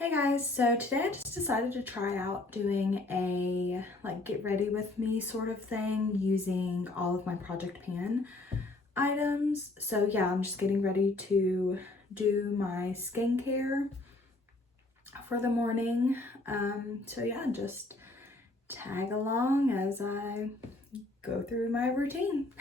Hey guys, so today I just decided to try out doing a get ready with me sort of thing using all of my Project Pan items. So yeah, I'm just getting ready to do my skincare for the morning. So yeah, just tag along as I go through my routine.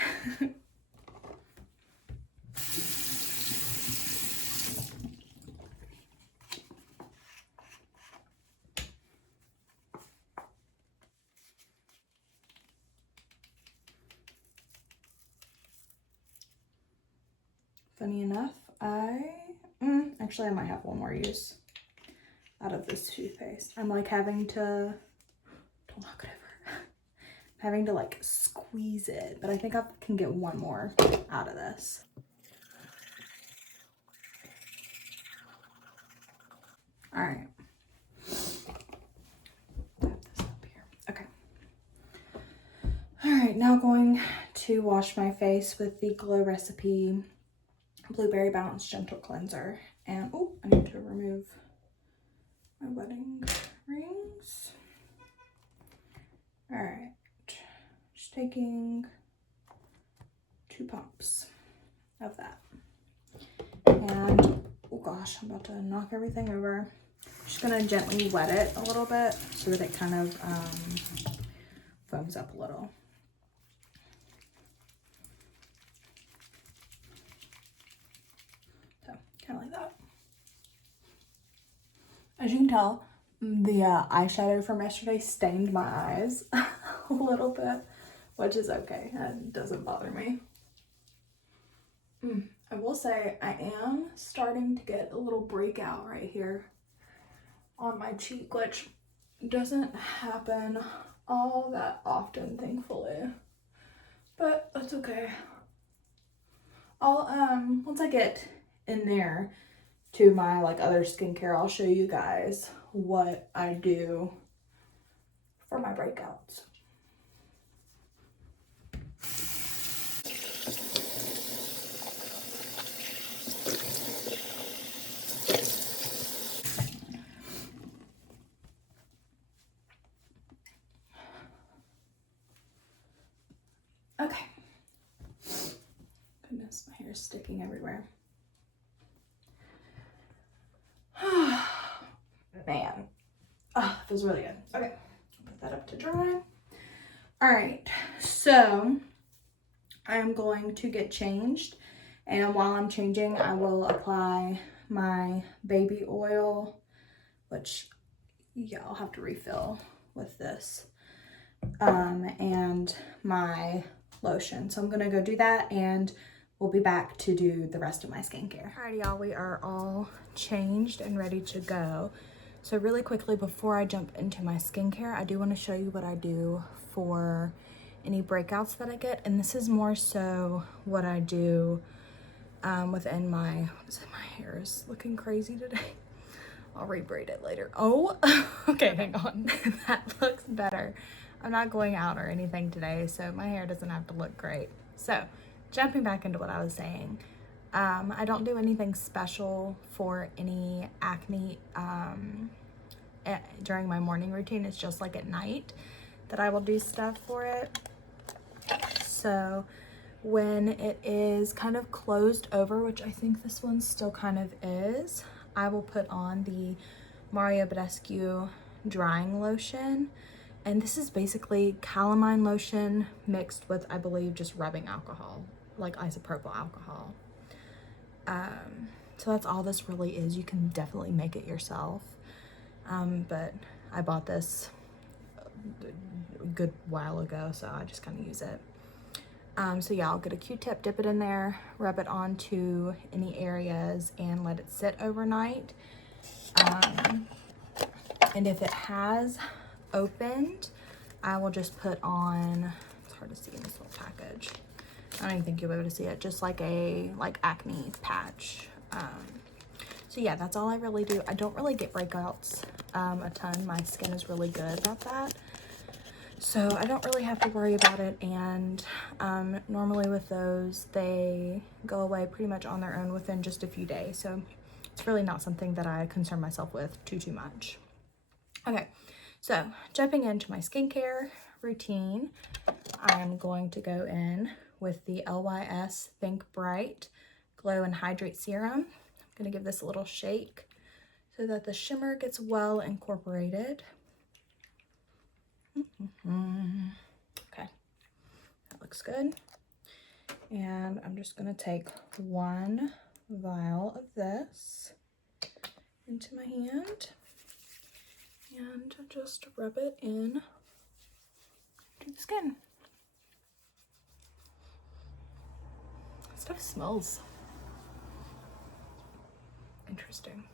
Funny enough, actually I might have one more use out of this toothpaste. I'm like having to, don't knock it over, having to like squeeze it, but I think I can get one more out of this. All right. Tap this up here. Okay. All right, now going to wash my face with the Glow Recipe Blueberry Balance Gentle Cleanser. And, oh, I need to remove my wedding rings. All right, just taking 2 pumps of that. And, oh gosh, I'm about to knock everything over. Just gonna gently wet it a little bit so that it kind of foams up a little. So, kind of like that. As you can tell, the eyeshadow from yesterday stained my eyes a little bit, which is okay. It doesn't bother me. I will say I am starting to get a little breakout right here on my cheek, which doesn't happen all that often, thankfully, but that's okay. I'll once I get in there to my other skincare, I'll show you guys what I do for my breakouts. Okay. Goodness, my hair is sticking everywhere. Man. Oh, feels really good. Okay, put that up to dry. All right, so I am going to get changed, and while I'm changing, I will apply my baby oil, which, yeah, I'll have to refill with this, and my lotion. So I'm gonna go do that, and we'll be back to do the rest of my skincare. Alrighty, y'all, we are all changed and ready to go. So really quickly, before I jump into my skincare, I do want to show you what I do for any breakouts that I get. And this is more so what I do within my, my hair is looking crazy today. I'll re-braid it later. Oh, okay, hang on. That looks better. I'm not going out or anything today, so my hair doesn't have to look great. So jumping back into what I was saying, I don't do anything special for any acne during my morning routine. It's just like at night that I will do stuff for it. So when it is kind of closed over, which I think this one still kind of is, I will put on the Mario Badescu drying lotion. And this is basically calamine lotion mixed with, I believe, just rubbing alcohol, like isopropyl alcohol. So that's all this really is. You can definitely make it yourself. But I bought this a good while ago, so I just kind of use it. So yeah, I'll get a Q-tip, dip it in there, rub it onto any areas, and let it sit overnight. And if it has opened, I will just put on, it's hard to see in this little package, I don't even think you'll be able to see it, just like a acne patch. So yeah, that's all I really do. I don't really get breakouts a ton. My skin is really good about that, so I don't really have to worry about it. And normally with those, they go away pretty much on their own within just a few days. So it's really not something that I concern myself with too much. Okay, so jumping into my skincare routine, I'm going to go in with the LYS Think Bright Glow and Hydrate Serum. I'm going to give this a little shake so that the shimmer gets well incorporated. Okay, that looks good. And I'm just going to take 1 vial of this into my hand and just rub it in to the skin. Stuff smells interesting.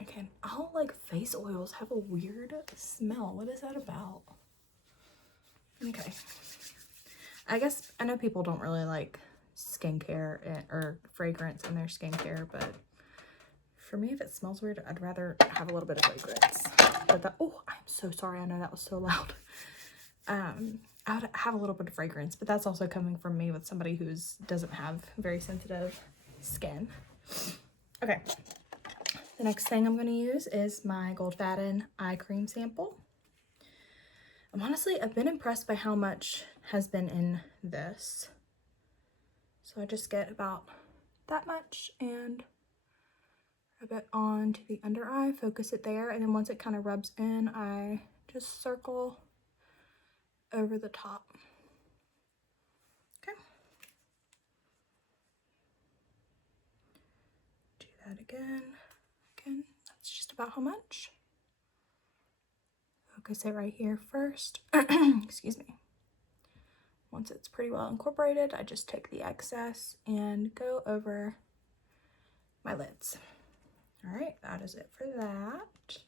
Okay, all like face oils have a weird smell. What is that about? Okay. I guess I know people don't really like skincare or fragrance in their skincare, but for me, if it smells weird, I'd rather have a little bit of fragrance. But that, oh, I'm so sorry. I know that was so loud. I would have a little bit of fragrance, but that's also coming from me with somebody who doesn't have very sensitive skin. Okay. The next thing I'm going to use is my Goldfaden eye cream sample. I've been impressed by how much has been in this. So I just get about that much and rub it onto the under eye, focus it there, and then once it kind of rubs in, I just circle over the top. Okay. Do that again. That's just about how much. Focus it right here first. Excuse me. Once it's pretty well incorporated, I just take the excess and go over my lids. All right, that is it for that.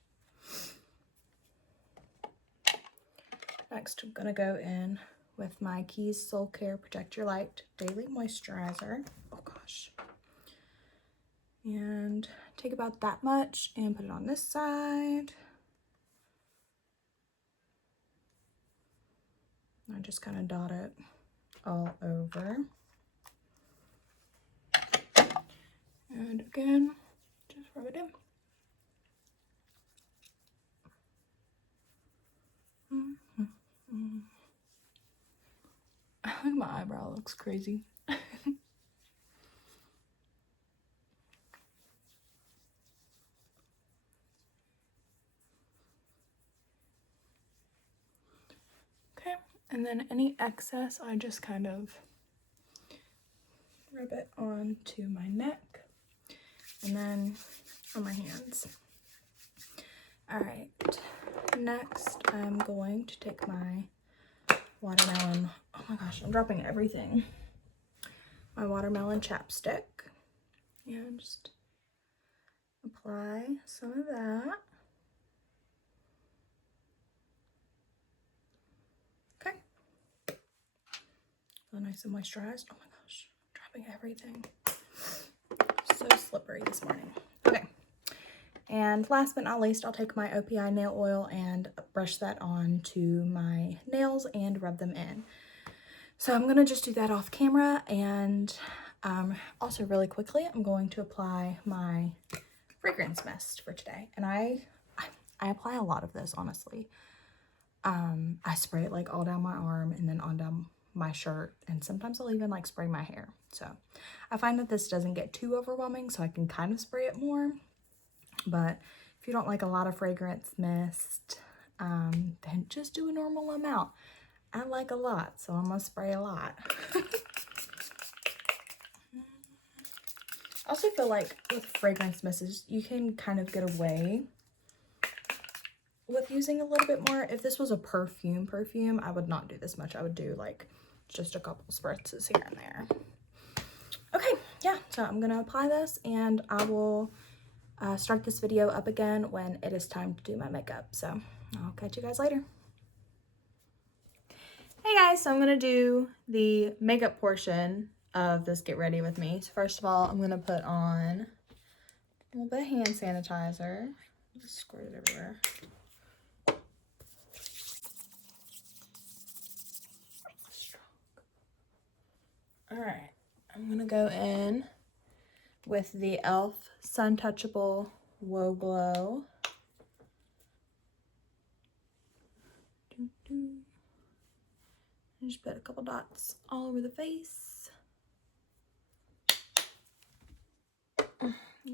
Next, I'm gonna go in with my Keys Soul Care Protect Your Light Daily Moisturizer. Oh gosh. And take about that much and put it on this side. I just kind of dot it all over. And again, just rub it in. I think my eyebrow looks crazy. Okay, and then any excess, I just kind of rub it onto my neck and then on my hands. All right, next I'm going to take my watermelon, oh my gosh, I'm dropping everything. My watermelon chapstick and just apply some of that. Okay. Feel nice and moisturized. Oh my gosh, I'm dropping everything. So slippery this morning. Okay. And last but not least, I'll take my OPI nail oil and brush that onto my nails and rub them in. So I'm gonna just do that off camera, and also really quickly, I'm going to apply my fragrance mist for today. And I apply a lot of this, honestly. I spray it like all down my arm and then on down my shirt, and sometimes I'll even like spray my hair. So I find that this doesn't get too overwhelming, so I can kind of spray it more. But if you don't like a lot of fragrance mist, then just do a normal amount. I like a lot, so I'm gonna spray a lot. I also feel like with fragrance mists, you can kind of get away with using a little bit more. If this was a perfume, I would not do this much. I would do like just a couple spritzes here and there. Okay, yeah, so I'm gonna apply this, and I will start this video up again when it is time to do my makeup. So I'll catch you guys later. Hey guys, so I'm gonna do the makeup portion of this Get Ready With Me. So first of all, I'm gonna put on a little bit of hand sanitizer. Just squirt it everywhere. All right, I'm gonna go in with the e.l.f. Sun Touchable Whoa Glow. Just put a couple dots all over the face.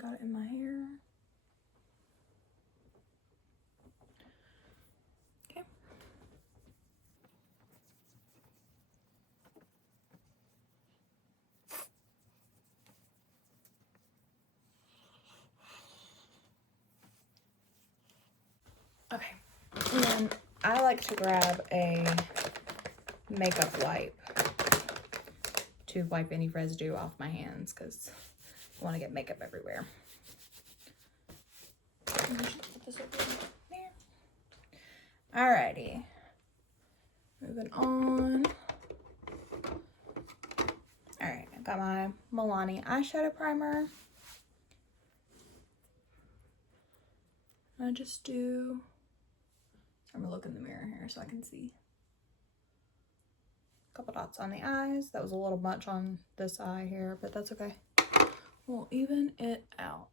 Got it in my hair. Okay. Okay, and then I like to grab a makeup wipe to wipe any residue off my hands because I want to get makeup everywhere. Put this over there. Alrighty, moving on. Alright, I got my Milani eyeshadow primer. I just do, I'm gonna look in the mirror here so I can see. A couple dots on the eyes. That was a little much on this eye here, but that's okay. We'll even it out.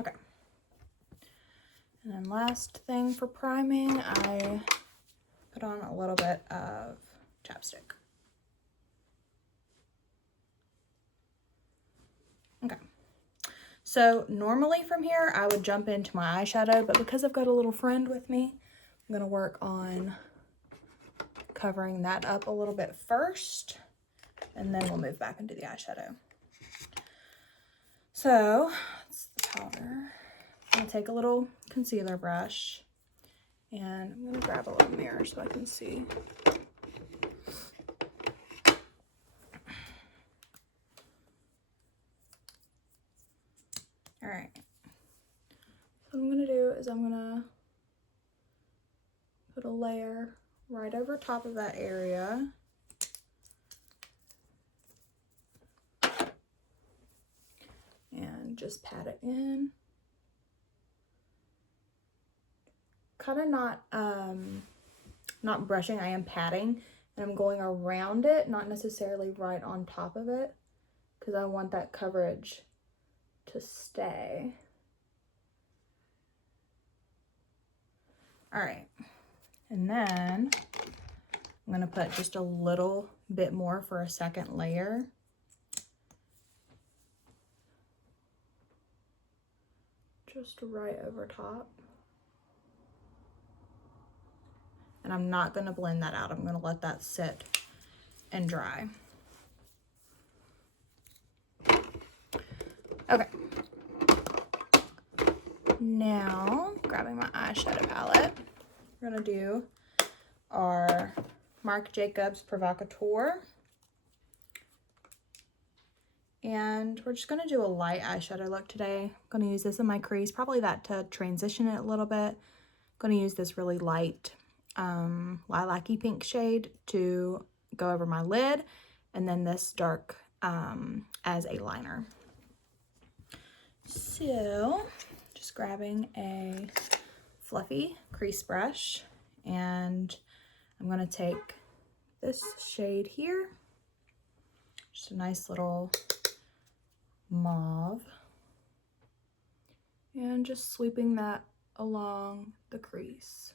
Okay. And then last thing for priming, I put on a little bit of chapstick. Okay. So normally from here, I would jump into my eyeshadow, but because I've got a little friend with me, I'm gonna work on covering that up a little bit first, and then we'll move back into the eyeshadow. So, that's the powder. I'm gonna take a little concealer brush, and I'm gonna grab a little mirror so I can see. All right. So what I'm gonna do is I'm gonna put a layer right over top of that area. And just pat it in. Kind of not brushing, I am patting, and I'm going around it, not necessarily right on top of it, because I want that coverage to stay. All right, and then I'm gonna put just a little bit more for a second layer. Just right over top. And I'm not gonna blend that out. I'm gonna let that sit and dry. Okay. Now, grabbing my eyeshadow palette, we're gonna do our Marc Jacobs Provocateur. And we're just gonna do a light eyeshadow look today. I'm gonna use this in my crease, probably that to transition it a little bit. I'm gonna use this really light lilac-y pink shade to go over my lid, and then this dark as a liner. So, just grabbing a fluffy crease brush, and I'm gonna take this shade here, just a nice little mauve, and just sweeping that along the crease.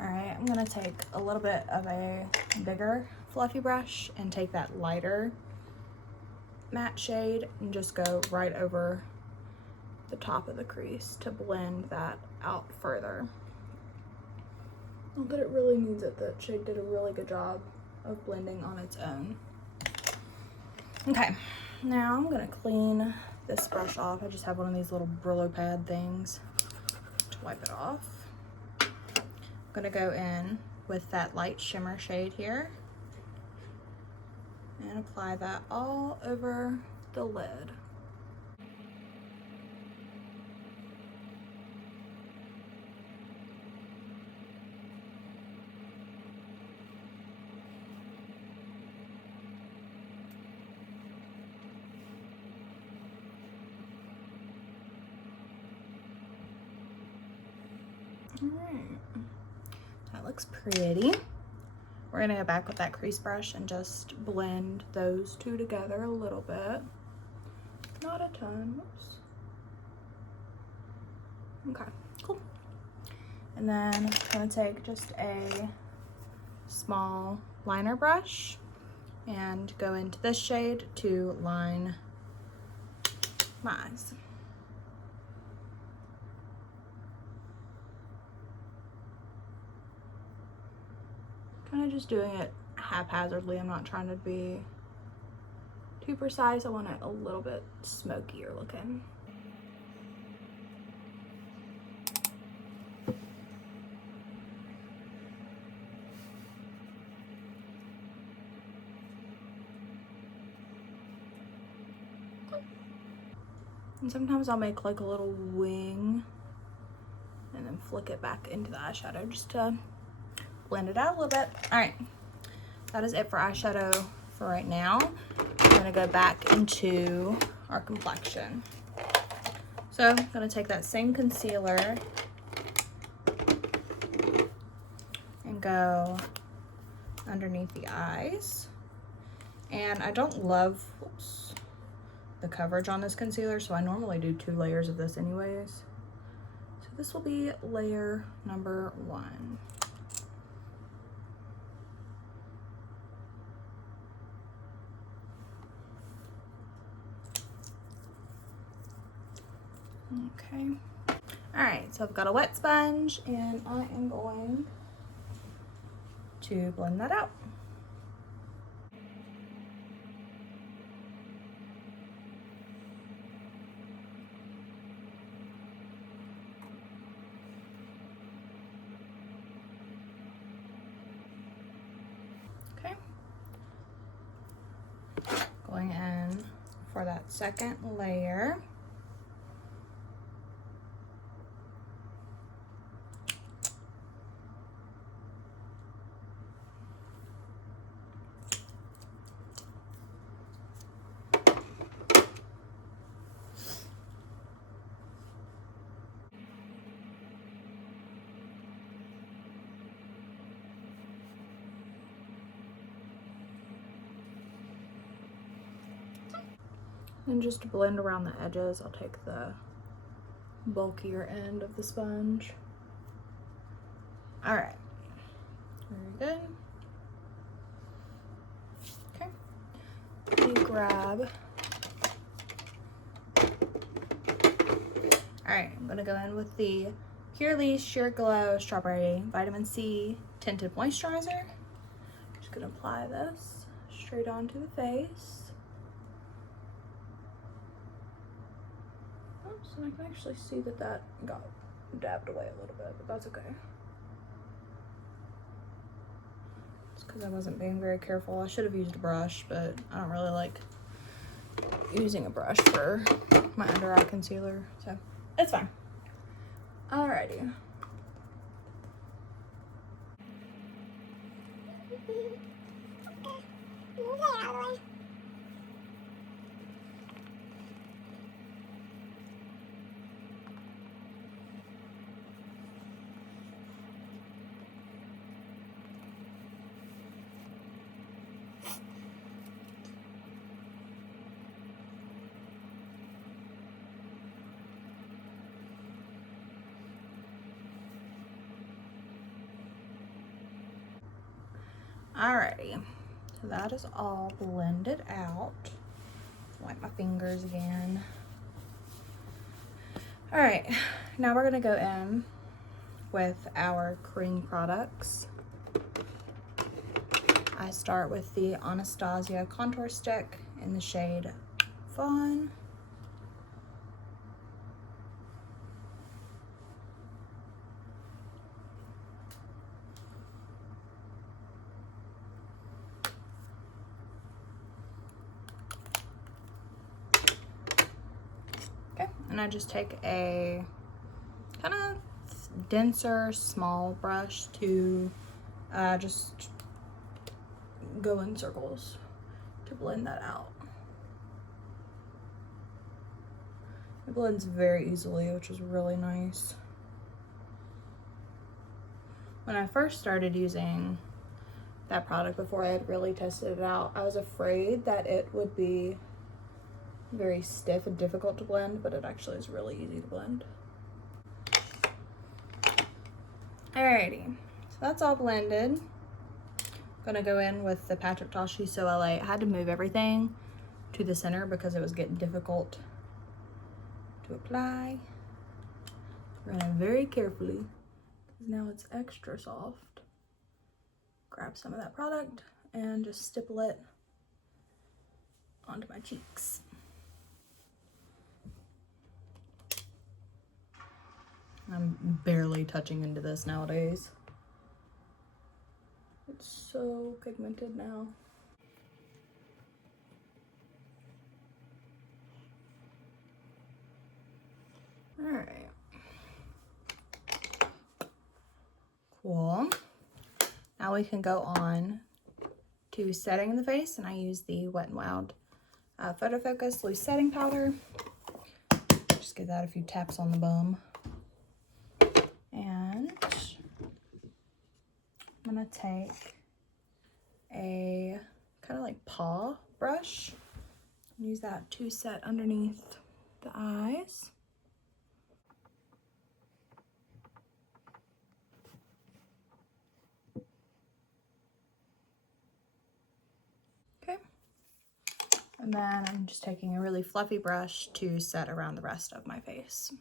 All right, I'm gonna take a little bit of a bigger fluffy brush and take that lighter matte shade and just go right over the top of the crease to blend that out further. Not that it really needs it, that shade did a really good job of blending on its own. Okay, now I'm gonna clean this brush off. I just have one of these little Brillo pad things to wipe it off. I'm gonna go in with that light shimmer shade here and apply that all over the lid. All right, that looks pretty. We're gonna go back with that crease brush and just blend those two together a little bit. Not a ton. Oops. Okay, cool. And then I'm gonna take just a small liner brush and go into this shade to line my eyes. Kind of just doing it haphazardly. I'm not trying to be too precise. I want it a little bit smokier looking. And sometimes I'll make like a little wing and then flick it back into the eyeshadow just to blend it out a little bit. All right, that is it for eyeshadow for right now. We're gonna go back into our complexion. So I'm gonna take that same concealer and go underneath the eyes. And I don't love the coverage on this concealer, so I normally do 2 layers of this anyways. So this will be layer number 1. Okay. All right, so I've got a wet sponge and I am going to blend that out. Okay. Going in for that second layer. And just to blend around the edges, I'll take the bulkier end of the sponge. All right, very good. Okay, let me grab. All right, I'm gonna go in with the Purely Sheer Glow Strawberry Vitamin C Tinted Moisturizer. Just gonna apply this straight onto the face. And I can actually see that that got dabbed away a little bit, but that's okay. It's because I wasn't being very careful. I should have used a brush, but I don't really like using a brush for my under eye concealer, so it's fine. Alrighty. Alrighty, so that is all blended out. Wipe my fingers again. All right, now we're gonna go in with our cream products. I start with the Anastasia Contour Stick in the shade Fawn. And I just take a kind of denser, small brush to just go in circles to blend that out. It blends very easily, which is really nice. When I first started using that product, before I had really tested it out, I was afraid that it would be very stiff and difficult to blend, but it actually is really easy to blend. Alrighty, so that's all blended. I'm gonna go in with the Patrick Ta Shiso LA. I had to move everything to the center because it was getting difficult to apply. Run it very carefully because now it's extra soft. Grab some of that product and just stipple it onto my cheeks. I'm barely touching into this nowadays. It's so pigmented now. All right. Cool. Now we can go on to setting the face, and I use the Wet n Wild Photo Focus Loose Setting Powder. Just give that a few taps on the bum. And I'm gonna take a kind of like paw brush and use that to set underneath the eyes. Okay. And then I'm just taking a really fluffy brush to set around the rest of my face.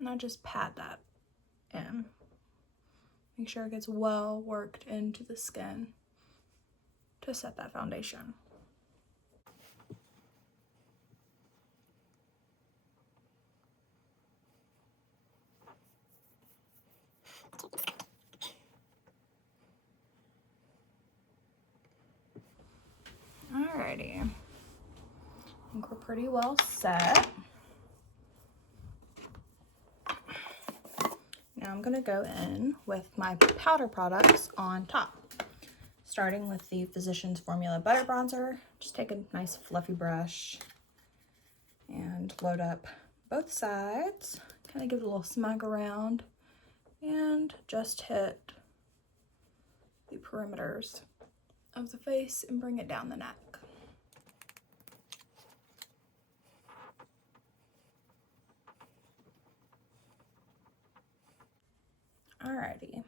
And I just pat that in. Make sure it gets well worked into the skin to set that foundation. Alrighty, I think we're pretty well set. Now I'm gonna go in with my powder products on top. Starting with the Physicians Formula Butter Bronzer. Just take a nice fluffy brush and load up both sides. Kind of give it a little smug around and just hit the perimeters of the face and bring it down the neck. Alrighty.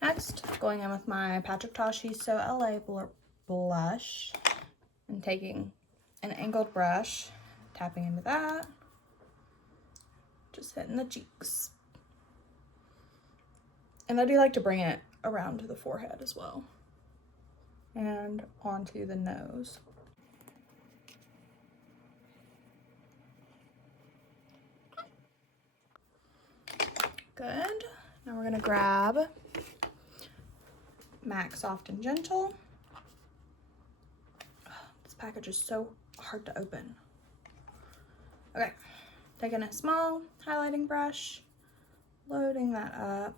Next, going in with my Patrick Ta Shiso LA blush and taking an angled brush, tapping into that, just hitting the cheeks. And I do like to bring it around to the forehead as well and onto the nose. Good. Now we're gonna grab MAC Soft and Gentle. This package is so hard to open. Okay, taking a small highlighting brush, loading that up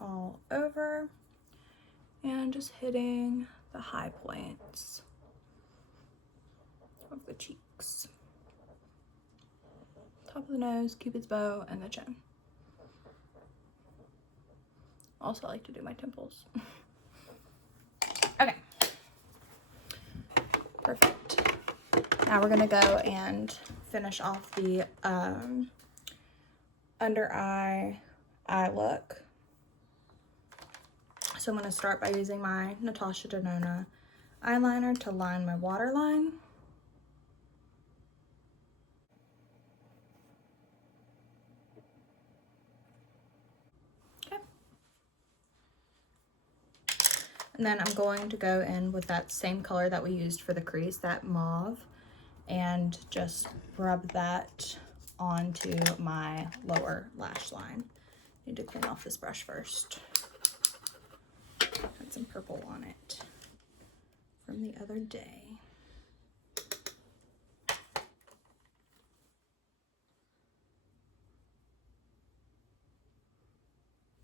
all over, and just hitting the high points of the cheeks. Top of the nose, Cupid's bow, and the chin. Also, I like to do my temples. Okay. Perfect. Now we're gonna go and finish off the under eye look. So I'm gonna start by using my Natasha Denona eyeliner to line my waterline. And then I'm going to go in with that same color that we used for the crease, that mauve, and just rub that onto my lower lash line. Need to clean off this brush first. Had some purple on it from the other day.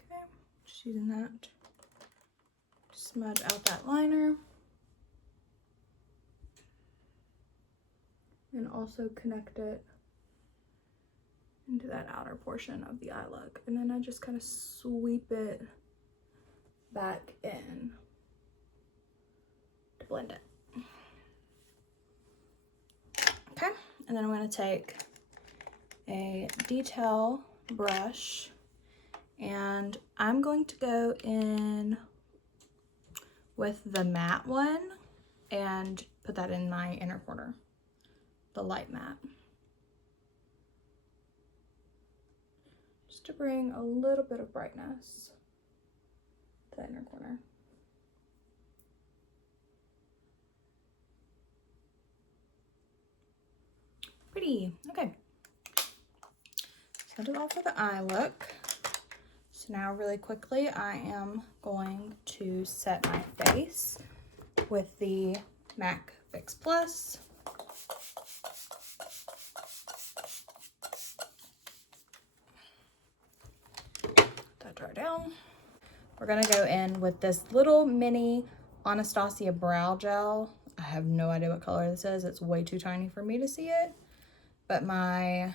Okay, just using that. Smudge out that liner. And also connect it into that outer portion of the eye look. And then I just kind of sweep it back in to blend it. Okay, and then I'm going to take a detail brush and I'm going to go in with the matte one and put that in my inner corner, the light matte. Just to bring a little bit of brightness to the inner corner. Pretty, okay. So I did all for the eye look. So now really quickly, I am going to set my face with the MAC Fix Plus. That dry down. We're gonna go in with this little mini Anastasia brow gel. I have no idea what color this is. It's way too tiny for me to see it. But my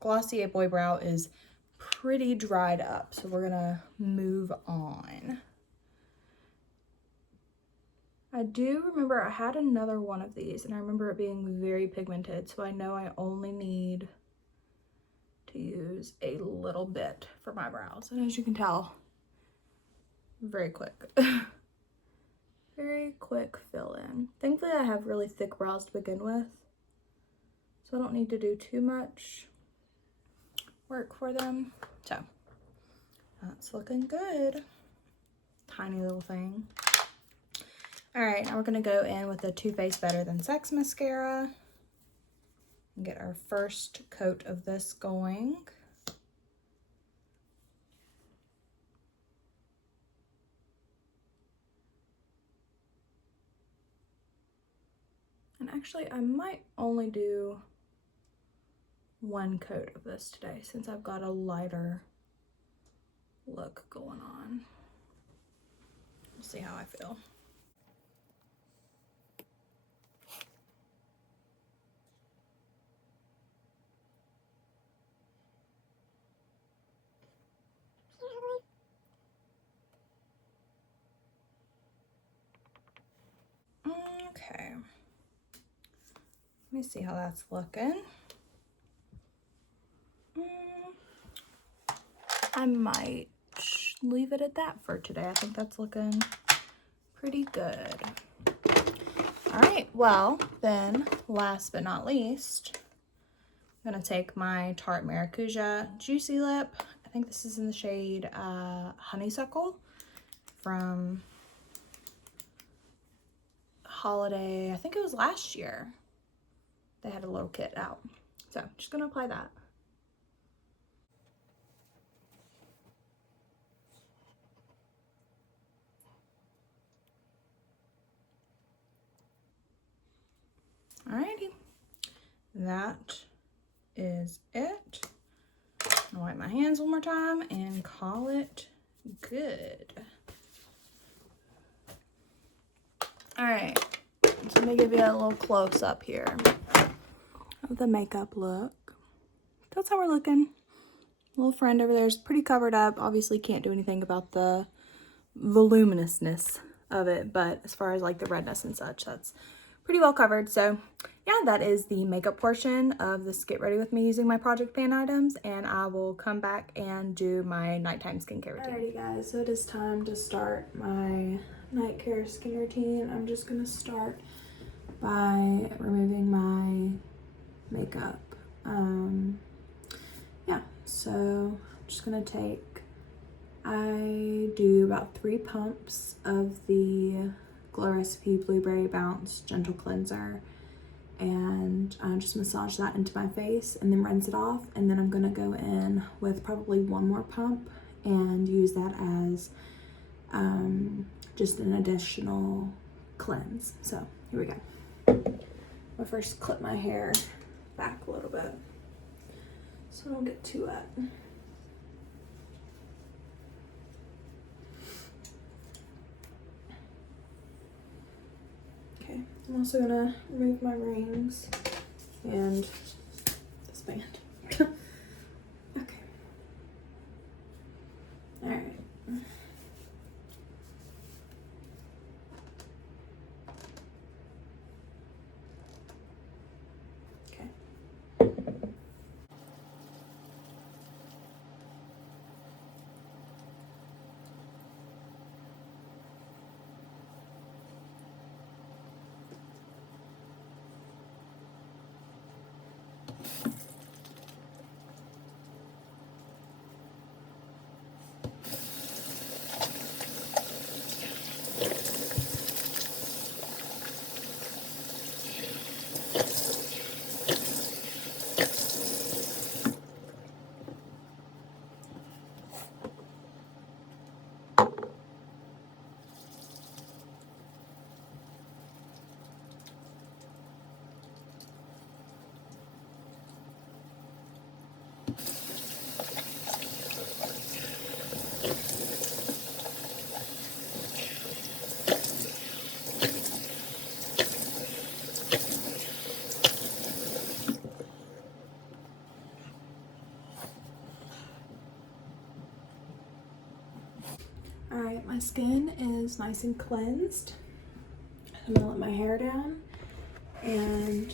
Glossier Boy Brow is pretty dried up, so we're gonna move on. I do remember I had another one of these, and I remember it being very pigmented, so I know I only need to use a little bit for my brows. And as you can tell, very quick. Very quick fill in. Thankfully, I have really thick brows to begin with, so I don't need to do too much work for them. So that's looking good. Tiny little thing. All right, now we're gonna go in with the Too Faced Better Than Sex mascara and get our first coat of this going. And actually, I might only do one coat of this today since I've got a lighter look going on. We'll see how I feel. Okay. Let me see how that's looking. I might leave it at that for today. I think that's looking pretty good. All right, well, then last but not least, I'm gonna take my Tarte Maracuja Juicy Lip. I think this is in the shade Honeysuckle from holiday, I think it was last year. They had a little kit out. So I'm just gonna apply that. Alrighty, that is it. I'll wipe my hands one more time and call it good. All right, so let me give you a little close up here of the makeup look. That's how we're looking. Little friend over there is pretty covered up. Obviously can't do anything about the voluminousness of it, but as far as like the redness and such, that's pretty well covered. So yeah, that is the makeup portion of this Get Ready With Me using my Project Pan items, and I will come back and do my nighttime skincare routine. Alrighty guys, so it is time to start my night care skin routine. I'm just gonna start by removing my makeup. Yeah, so I'm just gonna I do about 3 pumps of the Glow Recipe Blueberry Bounce Gentle Cleanser, and I just massage that into my face and then rinse it off, and then I'm gonna go in with probably 1 more pump and use that as just an additional cleanse. So here we go. I'll first clip my hair back a little bit so I don't get too wet. Okay, I'm also gonna remove my rings and this band. All right, my skin is nice and cleansed. I'm gonna let my hair down and,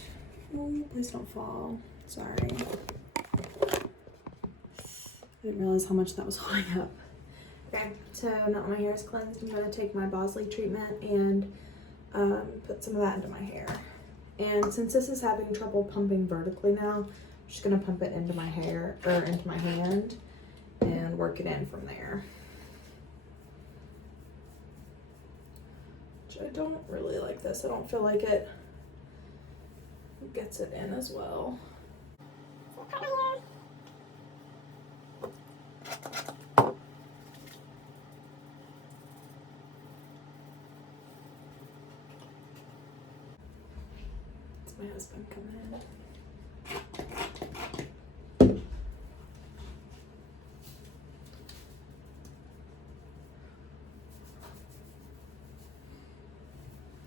oh, please don't fall. Sorry. I didn't realize how much that was holding up. Okay, so now that my hair is cleansed, I'm gonna take my Bosley treatment and put some of that into my hair. And since this is having trouble pumping vertically now, I'm just gonna pump it into my hair, or into my hand, and work it in from there. Which I don't really like this. I don't feel like it gets it in as well. It's my husband coming in.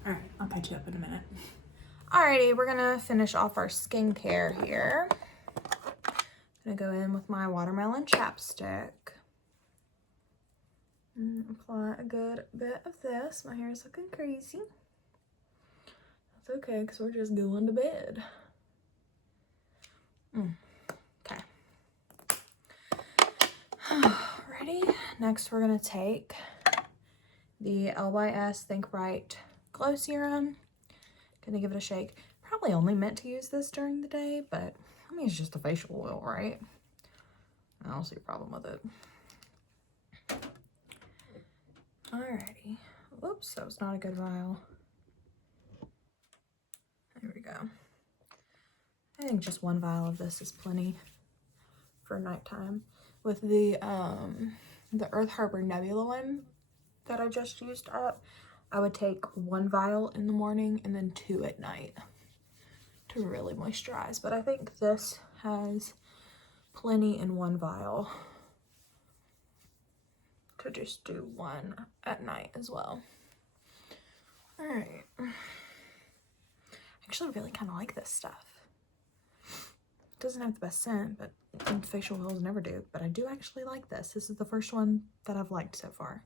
All right, I'll catch you up in a minute. Alrighty, we're gonna finish off our skincare here. I'm gonna go in with my watermelon chapstick. And apply a good bit of this. My hair is looking crazy. That's okay, because we're just going to bed. Okay. Ready? Next, we're gonna take the LYS Think Right Glow Serum. Gonna give it a shake. Probably only meant to use this during the day, but I mean, it's just a facial oil, right? I don't see a problem with it. Alrighty. Whoops, that was not a good vial. There we go. I think just one vial of this is plenty for nighttime. With the Earth Harbor Nebula one that I just used up, I would take one vial in the morning and then 2 at night to really moisturize. But I think this has plenty in one vial to just do one at night as well. All right. I actually really kind of like this stuff. It doesn't have the best scent, but facial oils never do. But I do actually like this. This is the first one that I've liked so far.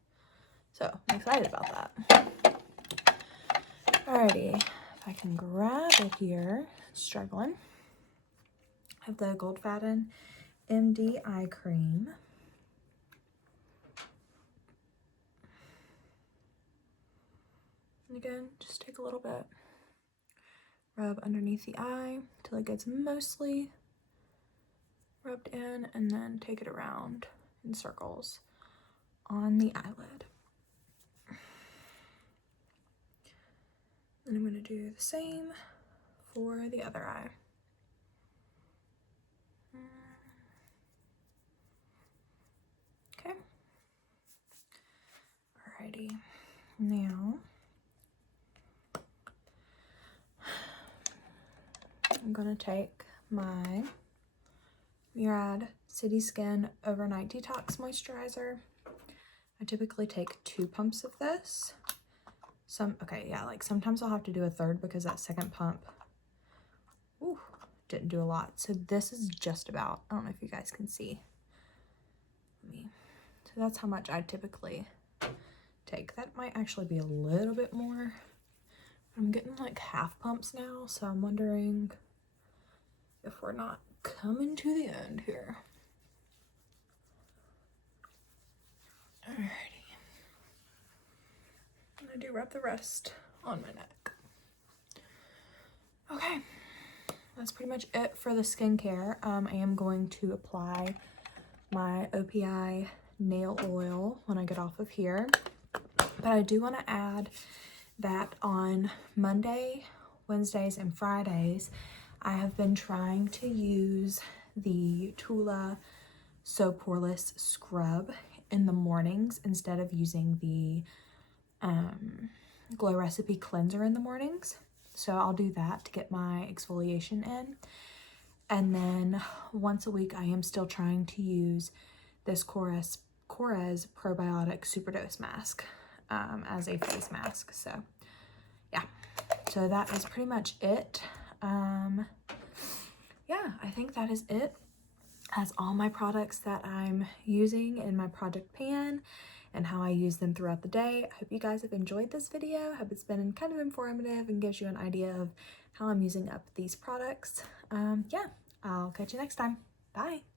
So I'm excited about that. Alrighty, if I can grab it here, struggling. I have the Goldfaden MD Eye Cream. And again, just take a little bit, rub underneath the eye till it gets mostly rubbed in, and then take it around in circles on the eyelid. And I'm going to do the same for the other eye. Okay. Alrighty. Now, I'm going to take my Murad City Skin Overnight Detox Moisturizer. I typically take 2 pumps of this. Sometimes I'll have to do a third because that second pump, didn't do a lot. So this is just about, I don't know if you guys can see. So that's how much I typically take. That might actually be a little bit more. I'm getting like half pumps now, so I'm wondering if we're not coming to the end here. Alrighty. And I do wrap the rest on my neck. Okay, that's pretty much it for the skincare. I am going to apply my OPI nail oil when I get off of here. But I do want to add that on Monday, Wednesdays, and Fridays, I have been trying to use the Tula So Poreless Scrub in the mornings instead of using the Glow Recipe Cleanser in the mornings. So I'll do that to get my exfoliation in. And then once a week, I am still trying to use this Korres Probiotic Superdose Mask as a face mask. So yeah, so that is pretty much it. Yeah, I think that is it. That's all my products that I'm using in my project pan and how I use them throughout the day. I hope you guys have enjoyed this video. I hope it's been kind of informative and gives you an idea of how I'm using up these products. Yeah, I'll catch you next time. Bye.